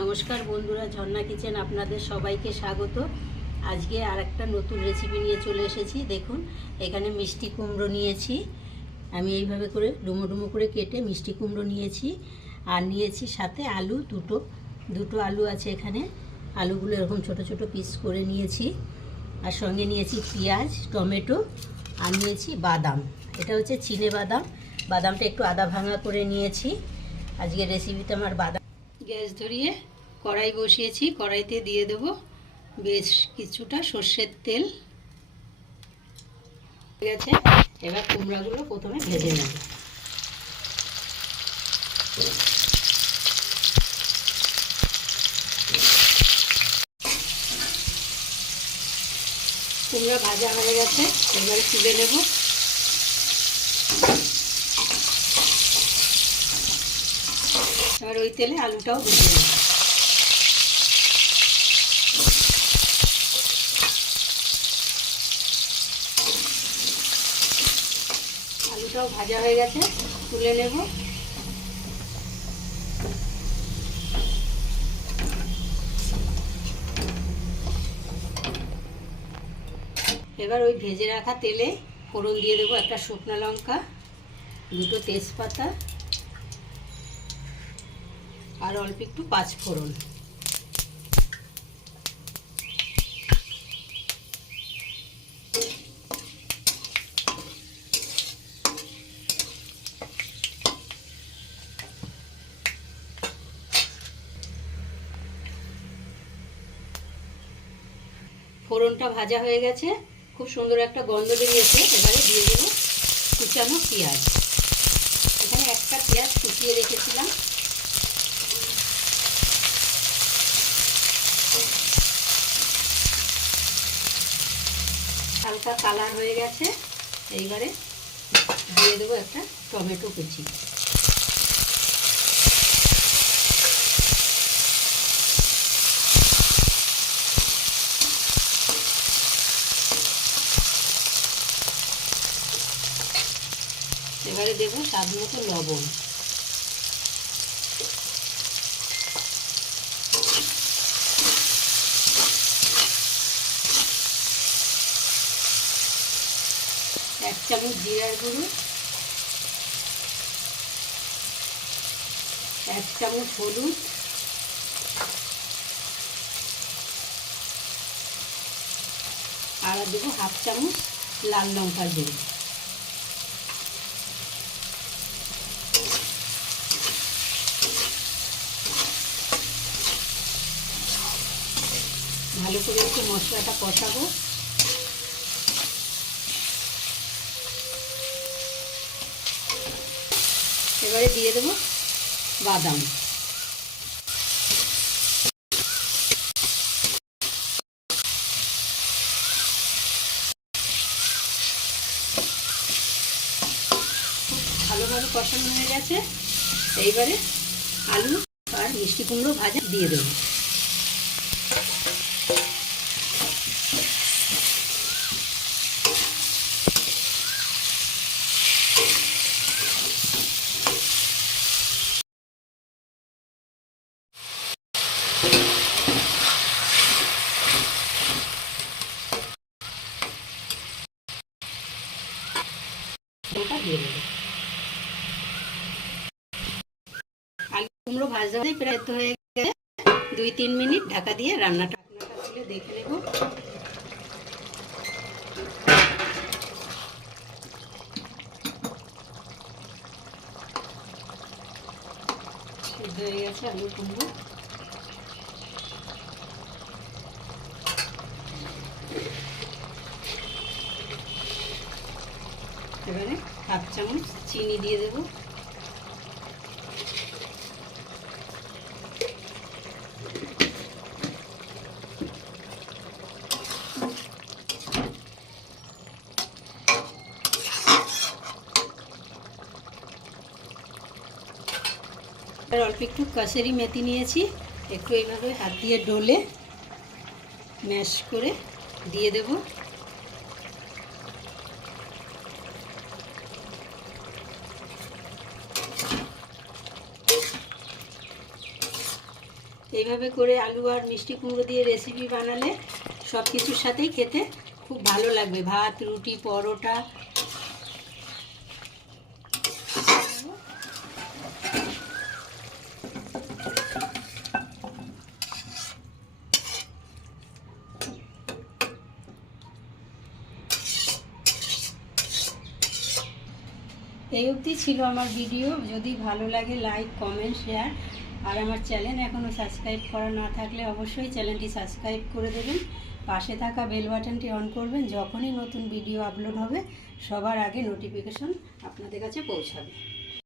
নমস্কার বন্ধুরা, ঝর্ণা কিচেন আপনাদের সবাইকে স্বাগত। আজকে আর একটা নতুন রেসিপি নিয়ে চলে এসেছি। দেখুন, এখানে মিষ্টি কুমড়ো নিয়েছি। আমি এইভাবে করে ডুমো ডুমো করে কেটে মিষ্টি কুমড়ো নিয়েছি। আর নিয়েছি সাথে আলু, দুটো আলু আছে এখানে। আলুগুলো এরকম ছোট ছোট পিস করে নিয়েছি। আর সঙ্গে নিয়েছি পেঁয়াজ, টমেটো, আর নিয়েছি বাদাম। এটা হচ্ছে চিনে বাদাম। বাদামটা একটু আদা ভাঙা করে নিয়েছি। আজকের রেসিপিতে আমার বাদাম। গ্যাস ধরিয়ে কড়াই বসিয়েছি। কড়াইতে দিয়ে দেবো বেশ কিছুটা সর্ষের তেল। ঠিক আছে, এবার কুমড়াগুলো প্রথমে ভেজে নেব। কুমড়া ভাজা হয়ে গেছে, এবারে তুলে নেব। এবার ওই তেলে আলুটাও ভেজে নেব। আলুটাও ভাজা হয়ে গেছে, তুলে নেব। এবার ওই ভেজে রাখা তেলে ফোড়ন দিয়ে দেবো। একটা শুকনো লঙ্কা, দুটো তেজপাতা, আর অল্প একটু পাঁচফোড়ন। ফোড়নটা ভাজা হয়ে গেছে, খুব সুন্দর একটা গন্ধ বেরিয়েছে। এবারে দিয়ে দেবো কুচানো পেঁয়াজ। এখানে একটা পেঁয়াজ কুচিয়ে রেখেছিলাম। হালকা কালার হয়ে গেছে, এইবারে দিয়ে দেবো একটা টমেটো কুচি। এবারে দেবো স্বাদ মতো লবণ। এক চামচ জিরার গুঁড়ো, এক চামচ হলুদ, আর দেবো হাফ চামচ লাল লঙ্কার গুঁড়ো। ভালো করে একটু মশলাটা কষাবো। এবারে দিয়ে দেবো বাদাম। ভালোভাবে কষানো হয়ে গেছে, এইবারে আলু আর মিষ্টি কুমড়ো ভাজা দিয়ে দেবো। দিয়ে দেবো আলু কুমড়ো ভাজা প্রায় হয়ে গেছে। 2-3 মিনিট ঢাকা দিয়ে রান্নাটা তুলে দেখে নেব। সিদ্ধ হয়ে গেছে আলু কুমড়ো। এবারে হাফ চামচ চিনি দিয়ে দেবো। আর অল্প একটু কাসুরি মেথি নিয়েছি, একটু এইভাবে হাত দিয়ে ডলে ম্যাশ করে দিয়ে দেব। এইভাবে করে আলু আর মিষ্টি কুমড়ো দিয়ে রেসিপি বানালে সব কিছুর সাথেই খেতে খুব ভালো লাগবে, ভাত, রুটি, পরোটা। এই অবধি ছিল আমার ভিডিও। যদি ভালো লাগে লাইক, কমেন্ট, শেয়ার। আর আমার চ্যানেল এখনও সাবস্ক্রাইব করা না থাকলে অবশ্যই চ্যানেলটি সাবস্ক্রাইব করে দেবেন, পাশে থাকা বেল বাটনটি অন করবেন। যখনই নতুন ভিডিও আপলোড হবে সবার আগে নোটিফিকেশন আপনাদের কাছে পৌঁছাবে।